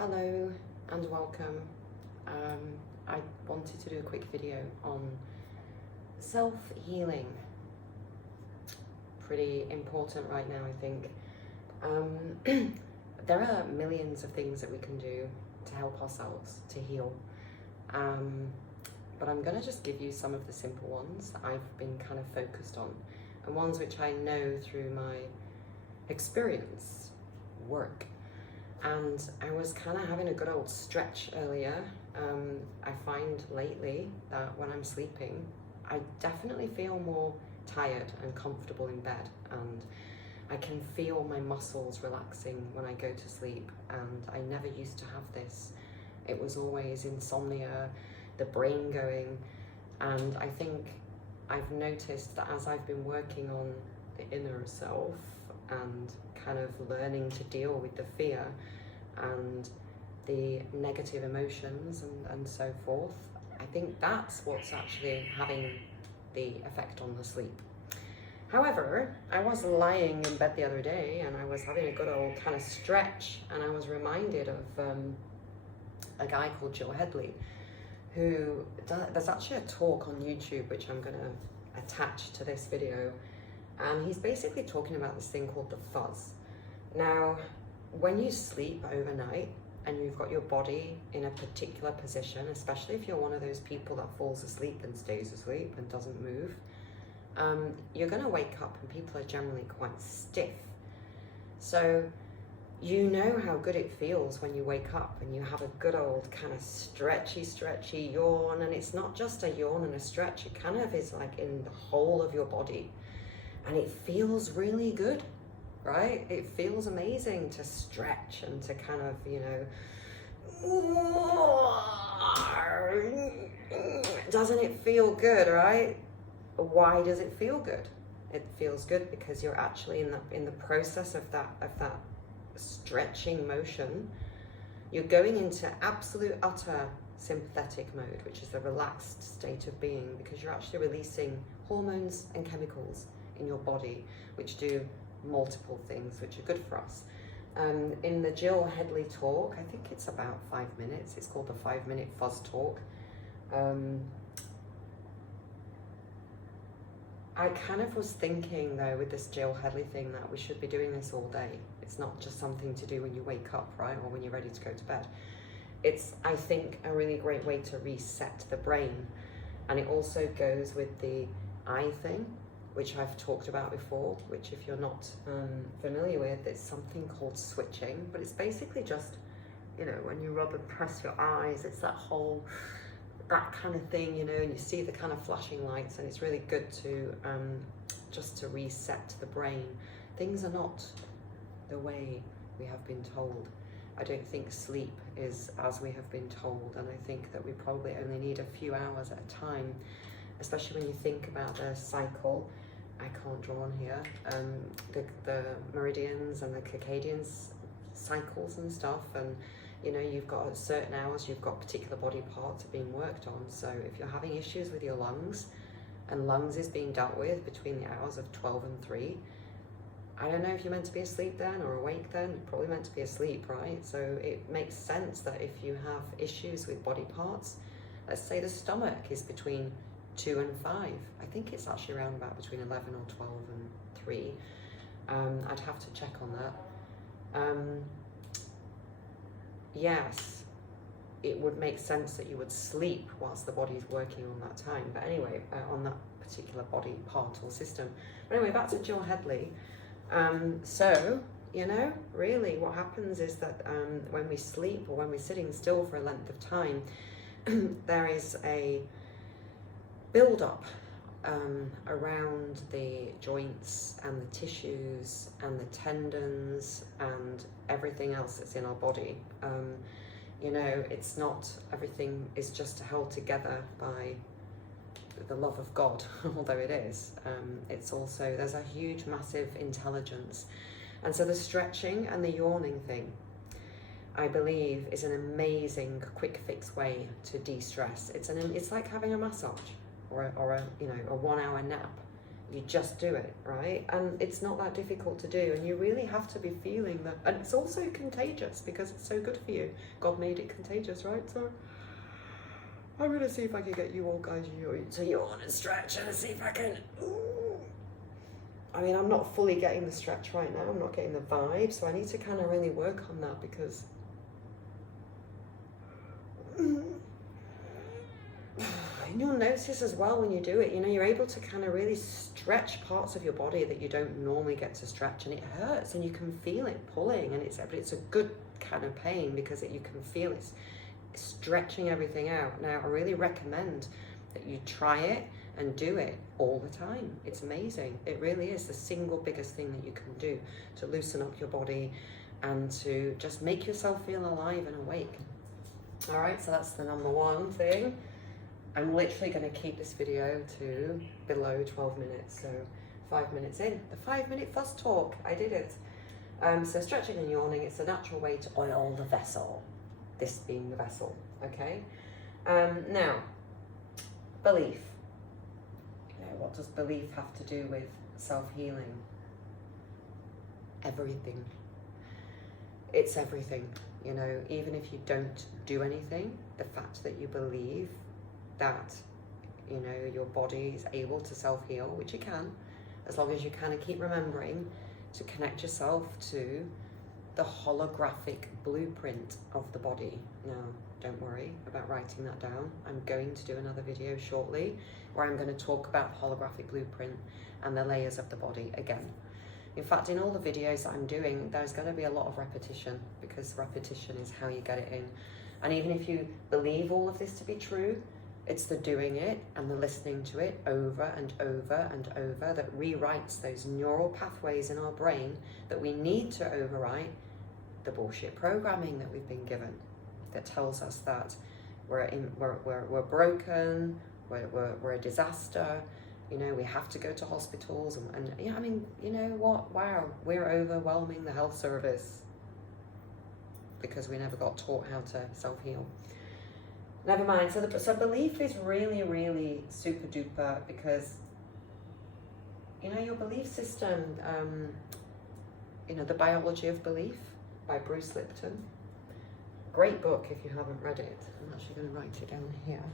Hello and welcome. I wanted to do a quick video on self-healing. Pretty important right now, I think. There are millions of things that we can do to help ourselves to heal. But I'm gonna just give you some of the simple ones that I've been kind of focused on, and ones which I know through my experience, work. And I was kind of having a good old stretch earlier. I find lately that when I'm sleeping, I definitely feel more tired and comfortable in bed, and I can feel my muscles relaxing when I go to sleep, and I never used to have this. It was always insomnia, the brain going, and I think I've noticed that as I've been working on the inner self and kind of learning to deal with the fear and the negative emotions and so forth, I think that's what's actually having the effect on the sleep. However, I was lying in bed the other day and I was having a good old kind of stretch, and I was reminded of a guy called Jill Headley, who there's actually a talk on YouTube which I'm going to attach to this video, and he's basically talking about this thing called the fuzz. Now, when you sleep overnight and you've got your body in a particular position, especially if you're one of those people that falls asleep and stays asleep and doesn't move, you're going to wake up and people are generally quite stiff. So you know how good it feels when you wake up and you have a good old kind of stretchy yawn, and it's not just a yawn and a stretch, it kind of is like in the whole of your body, and it feels really good, right? It feels amazing to stretch and to kind of, you know, doesn't it feel good, right? Why does it feel good? It feels good because you're actually in the process of that stretching motion. You're going into absolute utter sympathetic mode, which is the relaxed state of being, because you're actually releasing hormones and chemicals in your body which do multiple things which are good for us. In the Jill Headley talk, I think it's about 5 minutes, it's called the 5-minute fuzz talk. I kind of was thinking though with this Jill Headley thing that we should be doing this all day. It's not just something to do when you wake up, right, or when you're ready to go to bed. It's, I think, a really great way to reset the brain, and it also goes with the eye thing, which I've talked about before, which if you're not familiar with, it's something called switching, but it's basically just, you know, when you rub and press your eyes, it's that kind of thing, you know, and you see the kind of flashing lights, and it's really good to just to reset the brain. Things are not the way we have been told. I don't think sleep is as we have been told, and I think that we probably only need a few hours at a time, especially when you think about the cycle. I can't draw on here, the meridians and the circadian cycles and stuff, and you know, you've got at certain hours, you've got particular body parts are being worked on. So if you're having issues with your lungs, and lungs is being dealt with between the hours of 12 and 3, I don't know if you're meant to be asleep then or awake then. You're probably meant to be asleep, right? So it makes sense that if you have issues with body parts, let's say the stomach is between 2 and 5. I think it's actually around about between 11 or 12 and 3. I'd have to check on that. Yes, it would make sense that you would sleep whilst the body's working on that time. But anyway, on that particular body part or system. But anyway, back to Jill Headley. So, you know, really what happens is that when we sleep or when we're sitting still for a length of time, there is a build-up around the joints and the tissues and the tendons and everything else that's in our body. You know, it's not everything is just held together by the love of God, although it is. It's also, there's a huge, massive intelligence. And so the stretching and the yawning thing, I believe, is an amazing quick fix way to de-stress. It's like having a massage or a you know, a 1 hour nap. You just do it, right? And it's not that difficult to do, and you really have to be feeling that. And it's also contagious because it's so good for you. God made it contagious, right? So I'm gonna see if I can get you all guys to yawn and stretch and see if I can. Ooh. I mean, I'm not fully getting the stretch right now. I'm not getting the vibe, so I need to kind of really work on that because. And you'll notice as well when you do it, you know, you're able to kind of really stretch parts of your body that you don't normally get to stretch, and it hurts and you can feel it pulling, and it's a good kind of pain because you can feel it's stretching everything out. Now, I really recommend that you try it and do it all the time. It's amazing. It really is the single biggest thing that you can do to loosen up your body and to just make yourself feel alive and awake. All right, so that's the number one thing. I'm literally going to keep this video to below 12 minutes, so 5 minutes in. The 5-minute fuzz talk, I did it. So stretching and yawning, it's a natural way to oil the vessel, this being the vessel, okay? Now, belief. You know, what does belief have to do with self-healing? Everything. It's everything, you know, even if you don't do anything, the fact that you believe that, you know, your body is able to self-heal, which it can, as long as you kind of keep remembering to connect yourself to the holographic blueprint of the body. Now, don't worry about writing that down. I'm going to do another video shortly where I'm going to talk about the holographic blueprint and the layers of the body again. In fact, in all the videos that I'm doing, there's going to be a lot of repetition because repetition is how you get it in. And even if you believe all of this to be true, it's the doing it and the listening to it over and over and over that rewrites those neural pathways in our brain that we need to overwrite the bullshit programming that we've been given that tells us that we're broken, we're a disaster, you know, we have to go to hospitals and yeah, I mean, you know what, wow, we're overwhelming the health service because we never got taught how to self-heal. Never mind. So belief is really, really super duper because, you know, your belief system, you know, The Biology of Belief by Bruce Lipton. Great book if you haven't read it. I'm actually going to write it down here.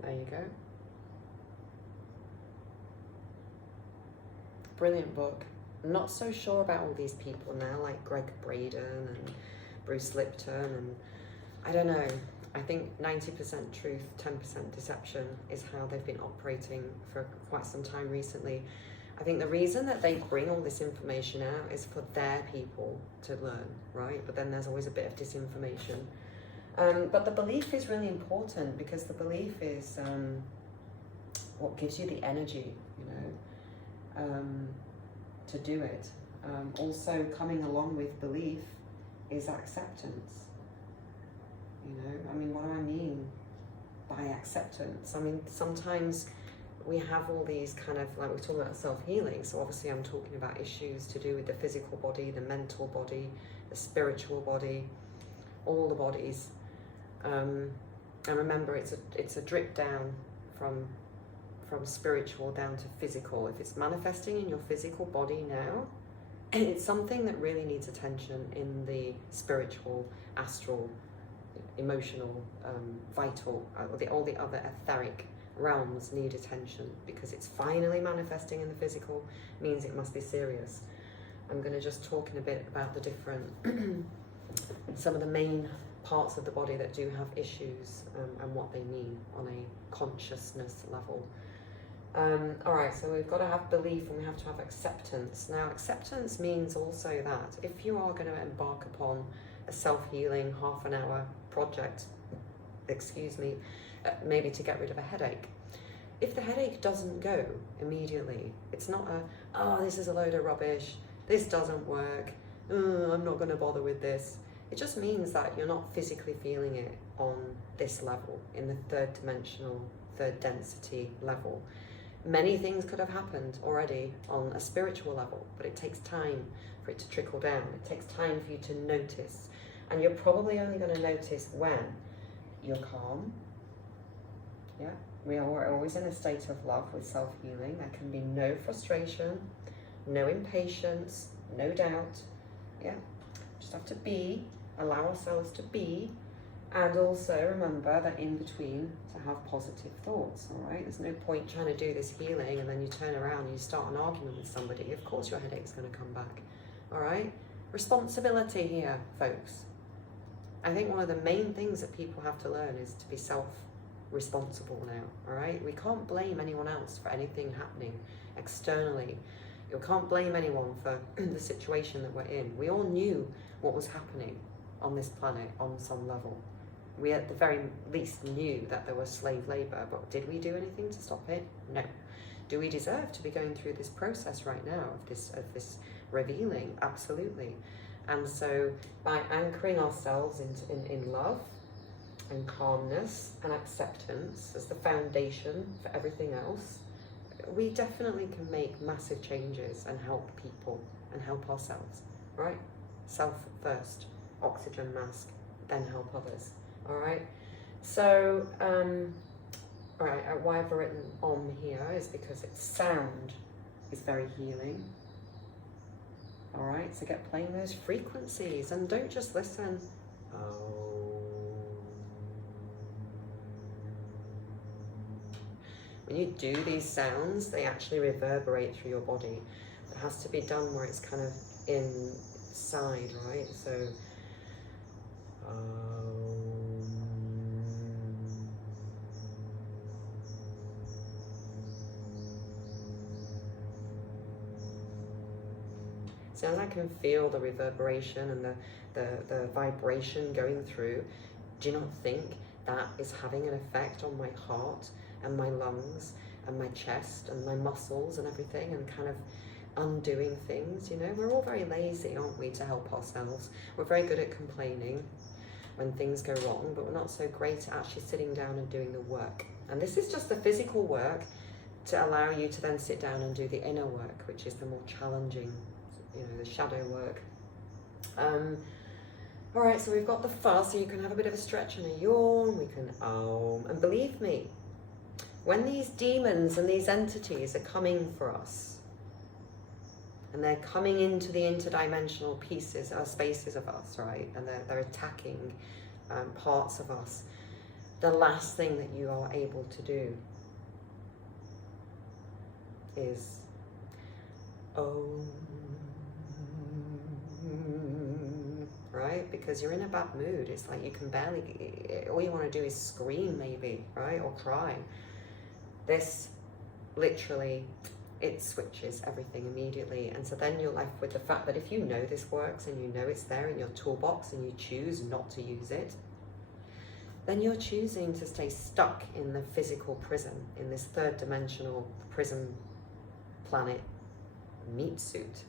There you go. Brilliant book. Not so sure about all these people now, like Greg Braden and Bruce Lipton, and I don't know. I think 90% truth, 10% deception is how they've been operating for quite some time recently. I think the reason that they bring all this information out is for their people to learn, right? But then there's always a bit of disinformation. But the belief is really important because the belief is what gives you the energy, you know, to do it. Also coming along with belief is acceptance. You know, I mean, what do I mean by acceptance? I mean, sometimes we have all these kind of, like we're talking about self-healing, so obviously I'm talking about issues to do with the physical body, the mental body, the spiritual body, all the bodies. And remember, it's a drip down from spiritual down to physical. If it's manifesting in your physical body now, it's something that really needs attention in the spiritual, astral, emotional, vital, all the other etheric realms need attention because it's finally manifesting in the physical, means it must be serious. I'm going to just talk in a bit about the different, some of the main parts of the body that do have issues and what they mean on a consciousness level. All right, so we've got to have belief and we have to have acceptance. Now, acceptance means also that if you are going to embark upon a self-healing half-an-hour project, maybe to get rid of a headache, if the headache doesn't go immediately, it's not this is a load of rubbish, this doesn't work, I'm not going to bother with this. It just means that you're not physically feeling it on this level, in the third dimensional third density level. Many things could have happened already on a spiritual level, but it takes time for it to trickle down. It takes time for you to notice. And you're probably only going to notice when you're calm. Yeah, we are always in a state of love with self-healing. There can be no frustration, no impatience, no doubt. Yeah, just have to be, allow ourselves to be. And also remember that in between to have positive thoughts, all right? There's no point trying to do this healing and then you turn around and you start an argument with somebody. Of course your headache's going to come back, all right? Responsibility here, folks. I think one of the main things that people have to learn is to be self-responsible now, all right? We can't blame anyone else for anything happening externally. You can't blame anyone for the situation that we're in. We all knew what was happening on this planet on some level. We at the very least knew that there was slave labor, but did we do anything to stop it? No. Do we deserve to be going through this process right now of this revealing? Absolutely. And so by anchoring ourselves in love and calmness and acceptance as the foundation for everything else, we definitely can make massive changes and help people and help ourselves, right? Self first, oxygen mask, then help others. All right, so all right, why I've written here is because its sound is very healing. All right, so get playing those frequencies and don't just listen. When you do these sounds, they actually reverberate through your body. It has to be done where it's kind of inside, right? So so as I can feel the reverberation and the vibration going through, do you not think that is having an effect on my heart and my lungs and my chest and my muscles and everything, and kind of undoing things? You know, we're all very lazy, aren't we, to help ourselves? We're very good at complaining when things go wrong, but we're not so great at actually sitting down and doing the work. And this is just the physical work to allow you to then sit down and do the inner work, which is the more challenging, you know, the shadow work. All right, so we've got the fuzz, so you can have a bit of a stretch and a yawn. We can and believe me, when these demons and these entities are coming for us, and they're coming into the interdimensional pieces or spaces of us, right, and they're attacking parts of us, the last thing that you are able to do is right? Because you're in a bad mood. It's like you can barely, all you want to do is scream maybe, right? Or cry. This literally, it switches everything immediately. And so then you're left with the fact that if you know this works and you know it's there in your toolbox and you choose not to use it, then you're choosing to stay stuck in the physical prison, in this third dimensional prison planet meat suit,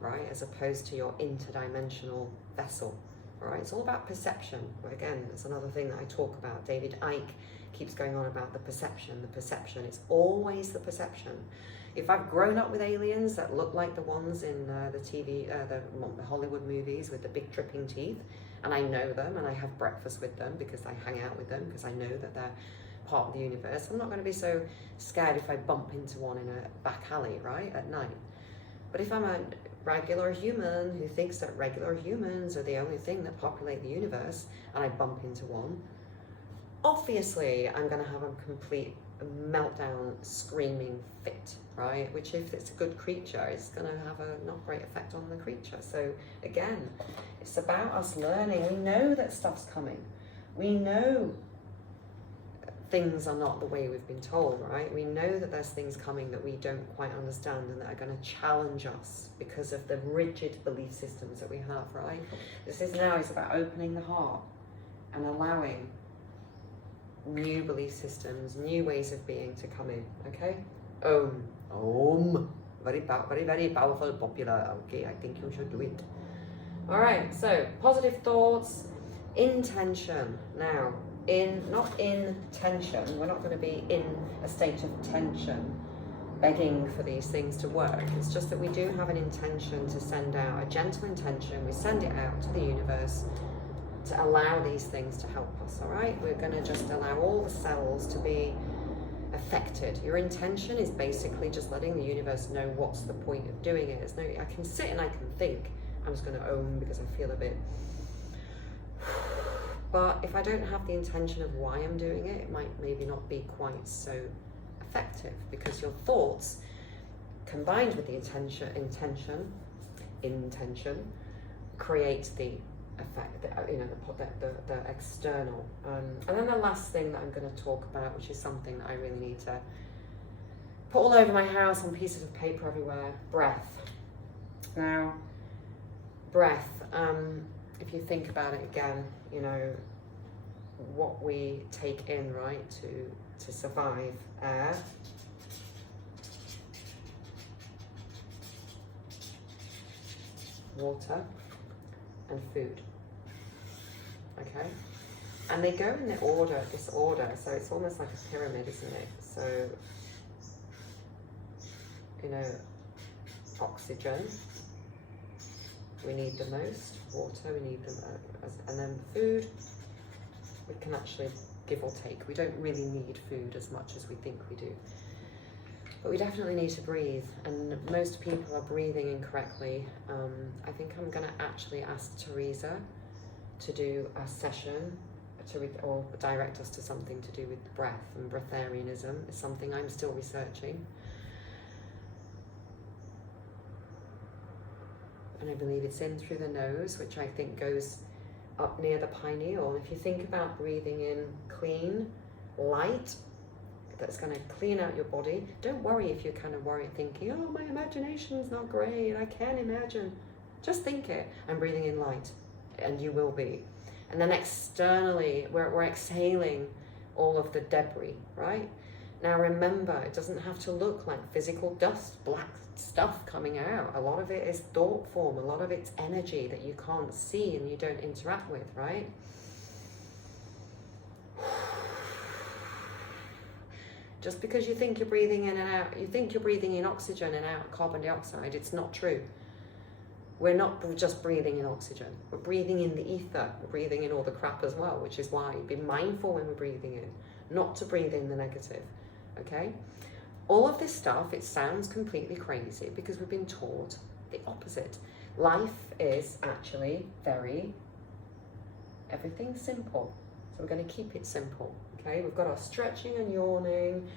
right? As opposed to your interdimensional vessel, right? It's all about perception. Again, it's another thing that I talk about. David Icke keeps going on about the perception. It's always the perception. If I've grown up with aliens that look like the ones in the TV, the Hollywood movies with the big dripping teeth, and I know them and I have breakfast with them because I hang out with them because I know that they're part of the universe, I'm not going to be so scared if I bump into one in a back alley, right, at night. But if I'm a regular human who thinks that regular humans are the only thing that populate the universe, and I bump into one, obviously I'm going to have a complete meltdown, screaming fit, right? Which, if it's a good creature, is going to have a not great effect on the creature. So again, it's about us learning. We know that stuff's coming. We know things are not the way we've been told, right? We know that there's things coming that we don't quite understand and that are going to challenge us because of the rigid belief systems that we have, right? This is about opening the heart and allowing new belief systems, new ways of being to come in, okay? Om. Very, very powerful, popular. Okay, I think you should do it. All right, so positive thoughts, intention. Now, not in tension. We're not going to be in a state of tension, begging for these things to work. It's just that we do have an intention to send out, a gentle intention. We send it out to the universe to allow these things to help us, all right? We're going to just allow all the cells to be affected. Your intention is basically just letting the universe know what's the point of doing it. It's no, I can sit and I can think. I'm just going to ohm because I feel a bit. But if I don't have the intention of why I'm doing it, it might maybe not be quite so effective, because your thoughts combined with the intention create the effect, the external. And then the last thing that I'm going to talk about, which is something that I really need to put all over my house on pieces of paper everywhere, breath. Now, breath, if you think about it again, what we take in, right, to survive: air, water, and food. Okay? And they go in this order, so it's almost like a pyramid, isn't it? So, oxygen, we need the most, water, we need the most, and then food, we can actually give or take. We don't really need food as much as we think we do. But we definitely need to breathe, and most people are breathing incorrectly. I think I'm going to actually ask Teresa to do a session or direct us to something to do with breath, and breatharianism is something I'm still researching. And I believe it's in through the nose, which I think goes up near the pineal. And if you think about breathing in clean light, that's going to clean out your body. Don't worry if you're kind of worried, thinking, oh, my imagination's not great, I can't imagine. Just think it. I'm breathing in light, and you will be. And then externally, we're exhaling all of the debris, right? Now remember, it doesn't have to look like physical dust, black stuff coming out. A lot of it is thought form. A lot of it's energy that you can't see and you don't interact with, right? Just because you think you're breathing in and out, you think you're breathing in oxygen and out carbon dioxide, it's not true. We're not just breathing in oxygen. We're breathing in the ether. We're breathing in all the crap as well, which is why be mindful when we're breathing in, not to breathe in the negative, okay? All of this stuff, it sounds completely crazy because we've been taught the opposite. Life is actually everything's simple. So we're going to keep it simple, okay? We've got our stretching and yawning,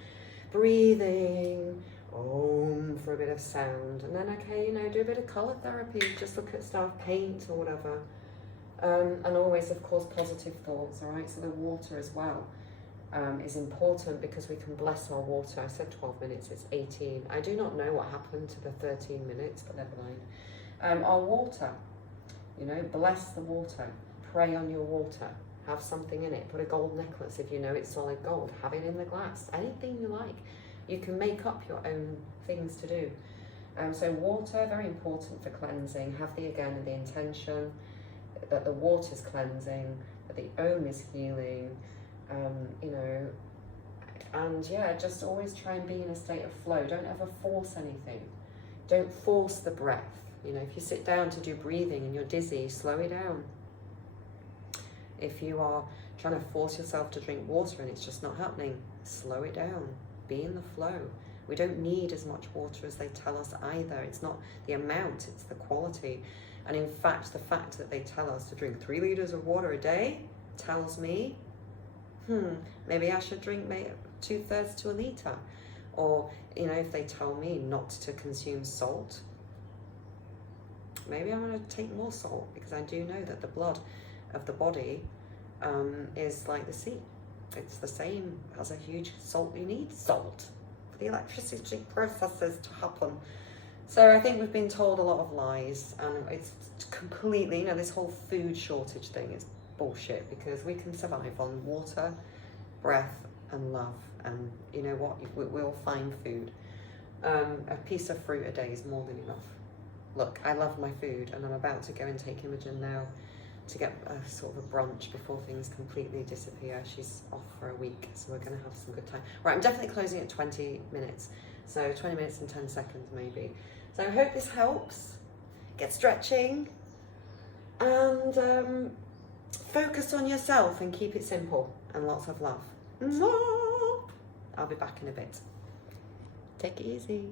breathing, om for a bit of sound, and then do a bit of color therapy, just look at stuff, paint or whatever, and always, of course, positive thoughts. All right, so the water as well is important because we can bless our water. I said 12 minutes, it's 18. I do not know what happened to the 13 minutes, but never mind. Our water, bless the water, pray on your water, have something in it, put a gold necklace if you know it's solid gold, have it in the glass, anything you like. You can make up your own things to do. So water, very important for cleansing. Have the intention that the water's cleansing, that the om is healing, and yeah, just always try and be in a state of flow. Don't ever force anything. Don't force the breath. If you sit down to do breathing and you're dizzy, slow it down. If you are trying to force yourself to drink water and it's just not happening, slow it down. Be in the flow. We don't need as much water as they tell us either. It's not the amount, it's the quality. And in fact, the fact that they tell us to drink 3 liters of water a day tells me, maybe I should drink 2/3 to a liter. Or, if they tell me not to consume salt, maybe I'm going to take more salt, because I do know that the blood of the body is like the sea. It's the same as a huge salt. You need salt for the electricity processes to happen. So I think we've been told a lot of lies, and it's completely, this whole food shortage thing is bullshit, because we can survive on water, breath, and love. And you know what? We'll find food. A piece of fruit a day is more than enough. Look, I love my food, and I'm about to go and take Imogen now to get a sort of a brunch before things completely disappear. She's off for a week, so we're going to have some good time. Right, I'm definitely closing at 20 minutes. So 20 minutes and 10 seconds maybe. So I hope this helps. Get stretching and focus on yourself and keep it simple and lots of love. I'll be back in a bit. Take it easy.